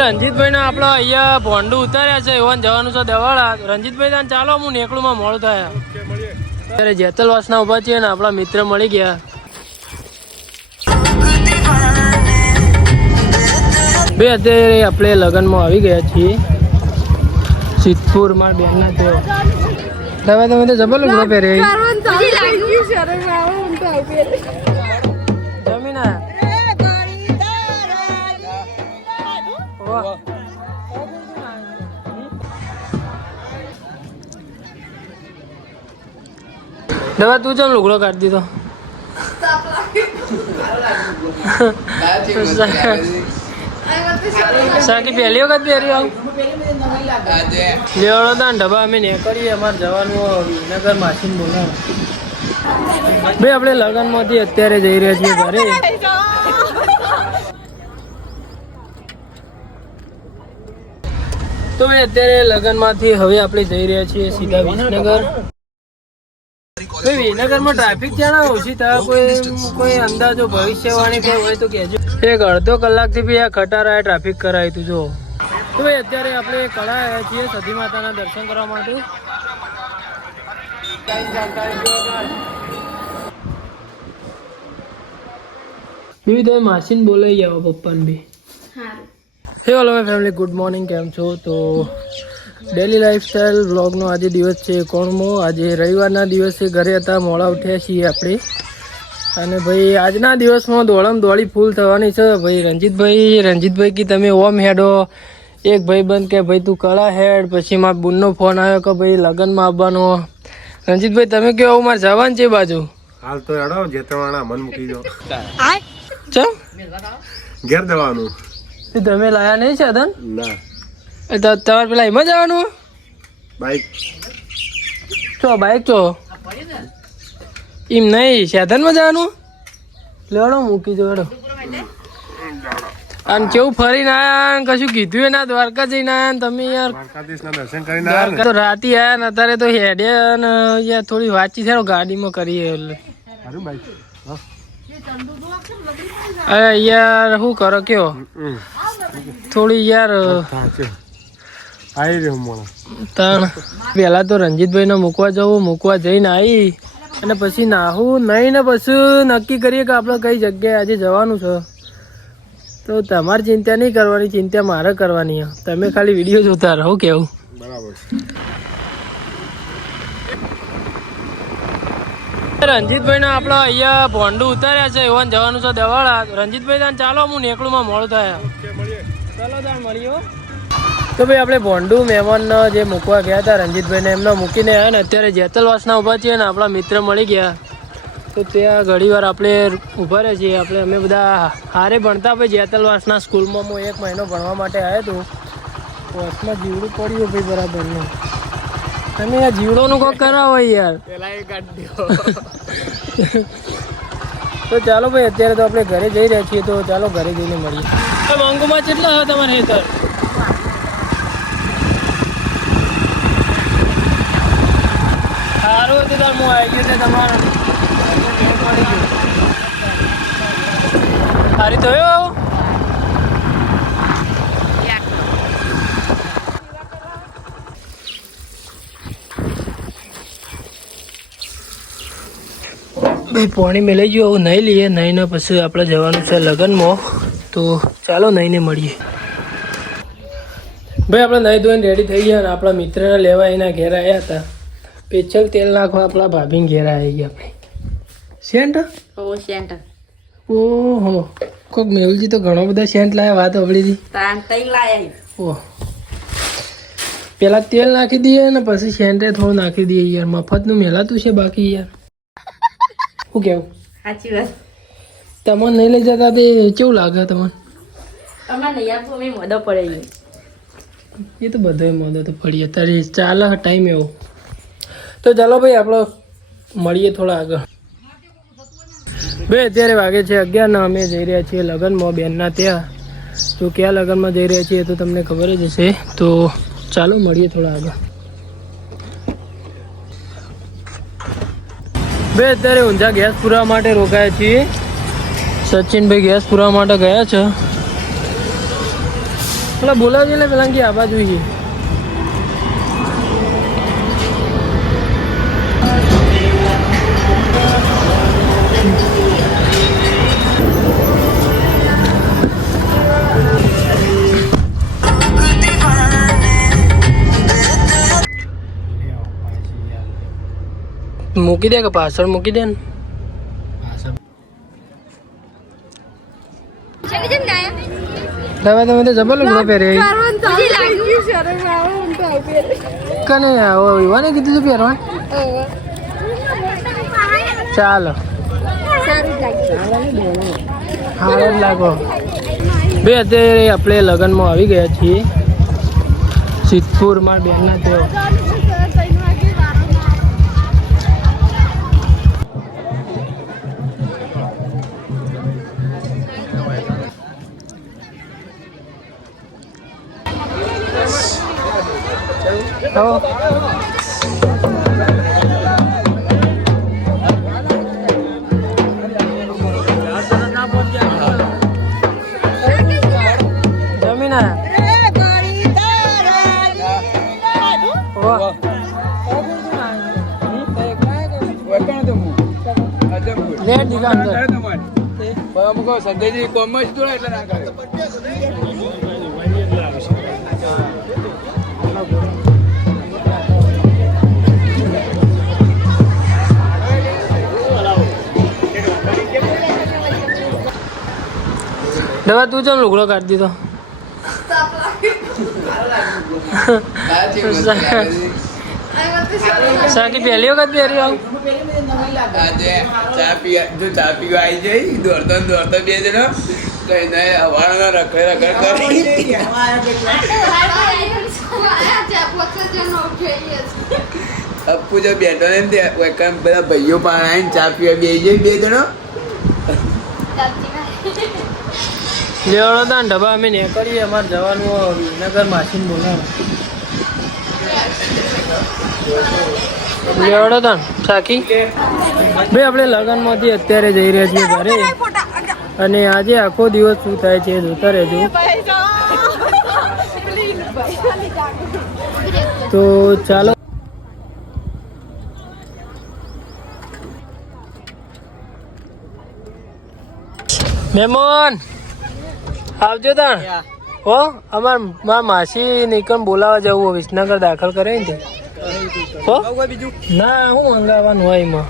રંજીતભાઈ ને આપડે અહીંયા ભોંડું ઉતાર્યા છે એવાન જવાનું છે દેવાળા. રંજીતભાઈ તાન ચાલો હું નેકળું માં મોડું થાય અત્યારે જેતલવાસ ના ઉભા છીએ ને આપડા મિત્ર મળી ગયા. બે અત્યારે આપણે લગ્નમાં આવી ગયા છીએ સિદ્ધપુર માર બેન ના તો તમે તો જબર લુગડો પહેરે જમીન દવા તું ચમ લુગડો કાઢી દીધો સાકી પહેલી વખત પહેરી આવું લેવડો તા ઢબા અમે નીકળીએ અમારે જવાનું વિનગર માસીને બોલાવો ભાઈ આપણે લગ્નમાંથી અત્યારે જઈ રહ્યા છીએ ઘરે. તો ભાઈ અત્યારે લગ્નમાંથી હવે આપણે જઈ રહ્યા છીએ સીધા વિસનગર. વિસનગરમાં ટ્રાફિક ક્યાં ઓછી થાય કોઈ અંદાજો ભવિષ્યવાણી કોઈ હોય તો કહેજો. એક અડધો કલાકથી બી આ ખટારા ટ્રાફિક કરાયું તું જો. તો ભાઈ અત્યારે આપણે કળા આવ્યા છીએ સતી માતાના દર્શન કરવા માટે. બીજું તમે માસીને બોલાવી જાઓ પપ્પાને બી. હે ઓલો માય ફેમિલી, ગુડ મોર્નિંગ. કેમ છો? તો ડેલી લાઈફસ્ટાઈલ વ્લોગનો આજે દિવસ છે 91મો. આજે રવિવારના દિવસે ઘરે હતા, મોડા ઉઠ્યા છીએ આપણે. અને ભાઈ આજના દિવસમાં દોડમ દોડી ફૂલ થવાની છે. ભાઈ રંજીતભાઈ કે તમે ઓમ હેડો. એક ભાઈ બંધ કે ભાઈ તું કળા હેડ. પછી મારા બુનનો ફોન આવ્યો કે ભાઈ લગ્નમાં આવવાનો. રંજીતભાઈ તમે કહો મારે જવાનું છે બાજુ હાલ તો હેડો જેતવાણા મન મૂકી દો ચમ ઘેર જવાનું. તમે લાયા નહીં સાધન? ના તમારે પેલા એમાં જવાનું બાઈક ચો બાઈક ચો એમ નહીં સાધનમાં જવાનું. લેવડો મૂકી દો હેડો. અને કેવું ફરીને આયા કશું કીધું ના દ્વારકા જઈને આયા તમે યાર. દ્વારકાધીશના દર્શન કરીને દ્વારકા તો રાતી આયા ને અત્યારે તો હેડે ને યાર થોડી વાતચીત છે ગાડીમાં કરીએ એટલે. અરે યાર શું કરો કયો થોડી યાર તાણ પેલા તો રંજીતભાઈ ને મૂકવા જઈને આવી અને પછી નાહું નહીં ને પછી નક્કી કરીએ કે આપણે કઈ જગ્યાએ આજે જવાનું છે. તો તમારે ચિંતા નહીં કરવાની, ચિંતા મારે કરવાની. તમે ખાલી વિડીયો જોતા રહો. કેવું બરાબર. રંજીતભાઈ ને આપડે અહીંયા ભોંડું ઉતાર્યા છે એવાન જવાનું છે દેવાળા. રંજીતભાઈ તાન ચાલો હું નેકળું માં મોડું થાય ચાલો તાન મળીએ. તો ભાઈ આપણે ભોંડું મહેમાન જે મૂકવા ગયા હતા રંજીતભાઈ ને એમને મૂકીને આવ્યા ને અત્યારે જેતલવાસ ના ઉભા છીએ ને આપણા મિત્ર મળી ગયા. તો ત્યાં ઘણી વાર આપણે ઊભા રહે છીએ. અમે બધા હારે ભણતા ભાઈ જેતલવાસના સ્કૂલમાં હું 1 મહિનો ભણવા માટે આવ્યો હતો. બસમાં જીવડું પડ્યું ભાઈ બરાબરનું. તમે આ જીવડોનું કોક કરાવો યાર. તો ચાલો ભાઈ અત્યારે તો આપણે ઘરે જઈ રહ્યા છીએ. તો ચાલો ઘરે જઈને મળીએ. માંગુમાં કેટલા હતા તમારે હેતર? સારું હતું તાર હું આવી ગયો તમારે સારી થયો. ભાઈ પાણી મેળવી ગયું. આવું નહીં લઈએ. નહીં ને પછી આપણે જવાનું છે લગ્નમાં. તો ચાલો નહીં ને મળીએ. ભાઈ આપણે નહીં ધોઈને રેડી થઈ ગયા. અને આપણા મિત્રને લેવા એના ઘેર આવ્યા હતા. સ્પેશિયલ તેલ નાખવા આપણા ભાભીને ઘેર આવી ગયા. આપણે સેન્ટ ઓહો કોક મેવલજી તો ઘણો બધા સેન્ટ લાયા. વાત સાંભળી હતી. ઓહ પેલા તેલ નાખી દઈએ ને પછી સેન્ટે થોડું નાખી દઈએ. યાર મફતનું મેલાતું છે બાકી યાર. શું કેવું? સાચી વાત. તમને નહીં લઈ જતા તે કેવું લાગે તમને? મોદો પડે એ તો બધો મોદો તો પડીએ તારે ચાલે ટાઈમ એવો. તો ચાલો ભાઈ આપણે મળીએ થોડા આગળ. ભાઈ અત્યારે વાગે છે 11 ને અમે જઈ રહ્યા છીએ લગ્નમાં બેનના ત્યાં. તો ક્યાં લગ્નમાં જઈ રહ્યા છીએ તો તમને ખબર જ હશે. તો ચાલો મળીએ થોડા આગળ. ભાઈ અત્યારે ઊંઝા ગેસ પુરાવા માટે રોકાયા છીએ. સચિનભાઈ ગેસ પુરાવા માટે ગયા છે. પેલા બોલાવજો એટલે પેલા કે આ બાજુ છે. મૂકી દે કે પાછળ મૂકી દે ને. તમે તો જબર લુગડો પહેરે કને આવો યુવાને કીધું તું પહેરવા. ચાલો હારો જ લાગો બે. અત્યારે આપણે લગ્નમાં આવી ગયા છીએ સિદ્ધપુર મારા બેનના તેઓ. આવો જમીન સંજયજી કોમર્સ જોડે એટલે ના કરે. દવા તું ચમ લુગડો કાઢી દીધો. સાકી પહેલી વખત પહેરી આવું. આજે ચા પીવા આવી જઈ દોડતા દોડતા બે જણો કઈ નહીં હવાના રખડે રખડ કરી અપ્પુ જો બેઠો ને બધા ભાઈઓ પાસે આવીને ચા પીવા બે જઈ બે જણો. લેવડો તા ઢબા અમે નીકળીએ. અમારે જવાનું વિસનગર માસીને બોલાવે. લેવડો તા સાકી ભાઈ આપણે લગ્નમાંથી અત્યારે જઈ રહ્યા છીએ ઘરે. અને આજે આખો દિવસ શું થાય છે જોતા રહેજો. તો ચાલો મહેમાન આવજો તાણ. હો અમાર મારા માસી નીકળ બોલાવા જવું વિસનગર દાખલ કરે ને. હો ના હું મંગાવવાનું હોય એમાં.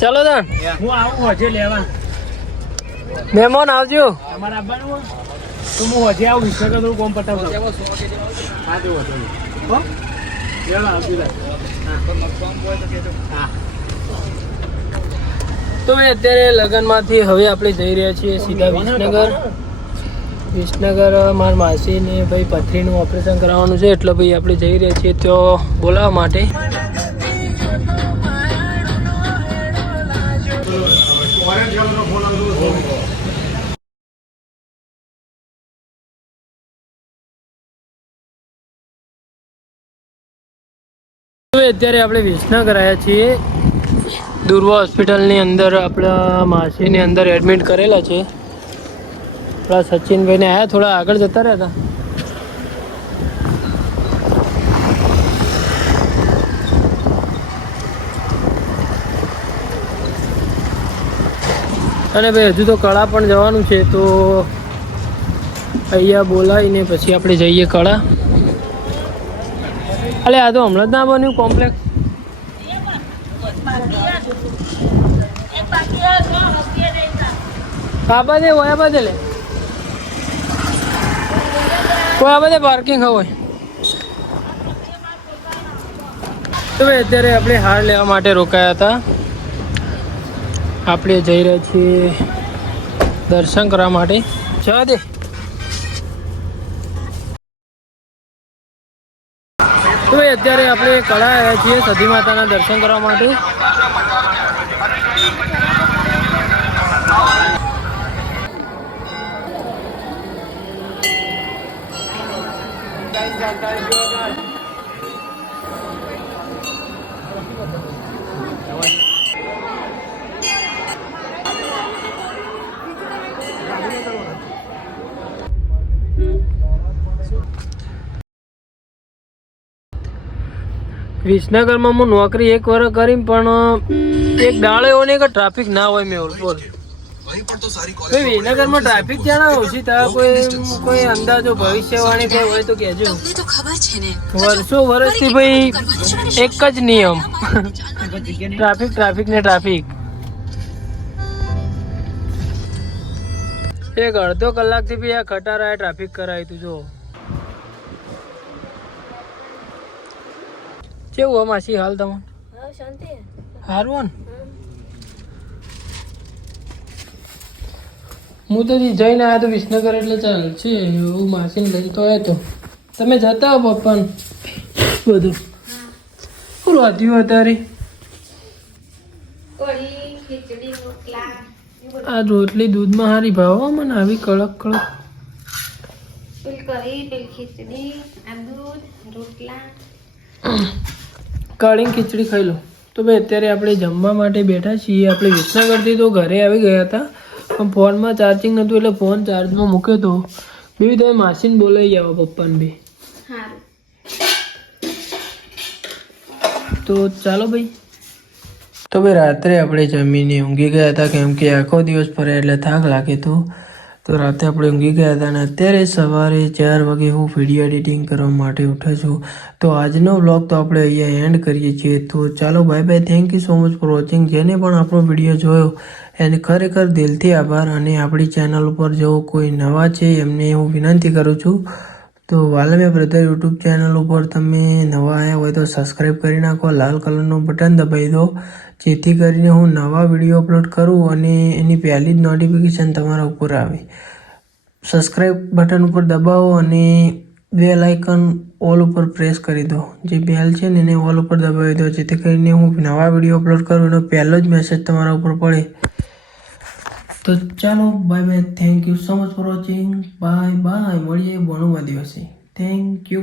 ચાલો તાણ હું આવું હજે લેવા. મહેમાન આવજો. અમારે આવવાનું તો હું હજે આવું વિસનગર થોડું કોમ પટાવજો. તો અત્યારે લગ્નમાંથી હવે આપણે જઈ રહ્યા છીએ સીધા વિસનગર. વિસનગર મારા માસીને ભાઈ પથરીનું ઓપરેશન કરાવવાનું છે એટલે ભાઈ આપણે જઈ રહ્યા છીએ ત્યાં બોલાવવા માટે. અત્યારે આપણે વિસનગર આવ્યા છીએ. દુર્વા હોસ્પિટલની અંદર આપણા માસીની અંદર એડમિટ કરેલા છે. આપણા સચિનભાઈને આવ્યા થોડા આગળ જતા રહ્યા હતા. અને ભાઈ હજુ તો કળા પણ જવાનું છે તો અહીંયા બોલાવીને પછી આપણે જઈએ કળા. અલે આ તો હમણાં જ ના બન્યું કોમ્પ્લેક્સ. આ બધે હોય આ બધે લે કોઈ આ બધે પાર્કિંગ હોય. તો ભાઈ અત્યારે આપણે હાર લેવા માટે રોકાયા હતા. આપણે જઈ રહ્યા છીએ દર્શન કરવા માટે. જવા દે. તો ભાઈ અત્યારે આપણે કળા આવ્યા છીએ સતી માતાના દર્શન કરવા માટે. વિસનગરમાં હું નોકરી 1 વર્ષ કરી પણ એક દાડો એવો નહીં કે ટ્રાફિક ના હોય મેં બોલ વિસનગરમાં ટ્રાફિક ક્યાં ઓછી થાય કોઈ અંદાજો ભવિષ્યવાણી કઈ હોય તો કહેજો વર્ષો વર્ષથી ભાઈ એક જ નિયમ ટ્રાફિક ને ટ્રાફિક એક અડધો કલાકથી બી આ ખટારાએ ટ્રાફિક કરાવી તું જો કેવું માસી હાલ તમને સારું ને હું તો જઈને આવ્યો તો વિસનગર એટલે ચાલ છે એવું માસીને લઈને તો આવ્યો તો તમે જતા હો પપ્પાને બધું શું રાધ્યું અત્યારે આ રોટલી દૂધમાં હારી ભાવો મને આવી કડક કડક કઢી ખીચડી ખાઈ લો તો ભાઈ અત્યારે આપણે જમવા માટે બેઠા છીએ આપણે વિસનગરથી તો ઘરે આવી ગયા હતા પણ ફોનમાં ચાર્જિંગ નહોતું એટલે ફોન ચાર્જમાં મૂક્યો હતો બી તમે માસીને બોલાવી આવો પપ્પાને બી તો ચાલો ભાઈ તો ભાઈ રાત્રે આપણે જમીને ઊંઘી ગયા હતા કેમ કે આખો દિવસ ફર્યા એટલે થાક લાગે તો રાતે આપણે ઊંઘી ગયા હતા અને અત્યારે સવારે 4 વાગે હું વિડીયો એડિટિંગ કરવા માટે ઉઠ્યો છું તો આજનો વ્લોગ તો આપણે અહીંયા એન્ડ કરીએ છીએ તો ચાલો bye bye thank you so much for watching જેને પણ આપણો વિડીયો જોયો એને ખરેખર દિલથી આભાર અને આપણી ચેનલ ઉપર જો કોઈ નવા છે એમને હું વિનંતી કરું છું તો વાલમિયા બ્રધર યુટ્યુબ ચેનલ ઉપર તમે નવા આવ્યા હોય તો સબસ્ક્રાઈબ કરી નાખો લાલ કલરનું બટન દબાવી દો જેથી કરીને હું નવા વિડીયો અપલોડ કરું અને એની પહેલી જ નોટિફિકેશન તમારા ઉપર આવે સબસ્ક્રાઈબ બટન ઉપર દબાવો અને બેલ આઇકન ઓલ ઉપર પ્રેસ કરી દો જે બેલ છે ને એને ઓલ ઉપર દબાવી દો જેથી કરીને હું નવા વિડીયો અપલોડ કરું એનો પહેલો જ મેસેજ તમારા ઉપર પડે તો ચાલો bye bye thank you so much for watching bye bye મળીએ ભણવા દિવસે થેન્ક યુ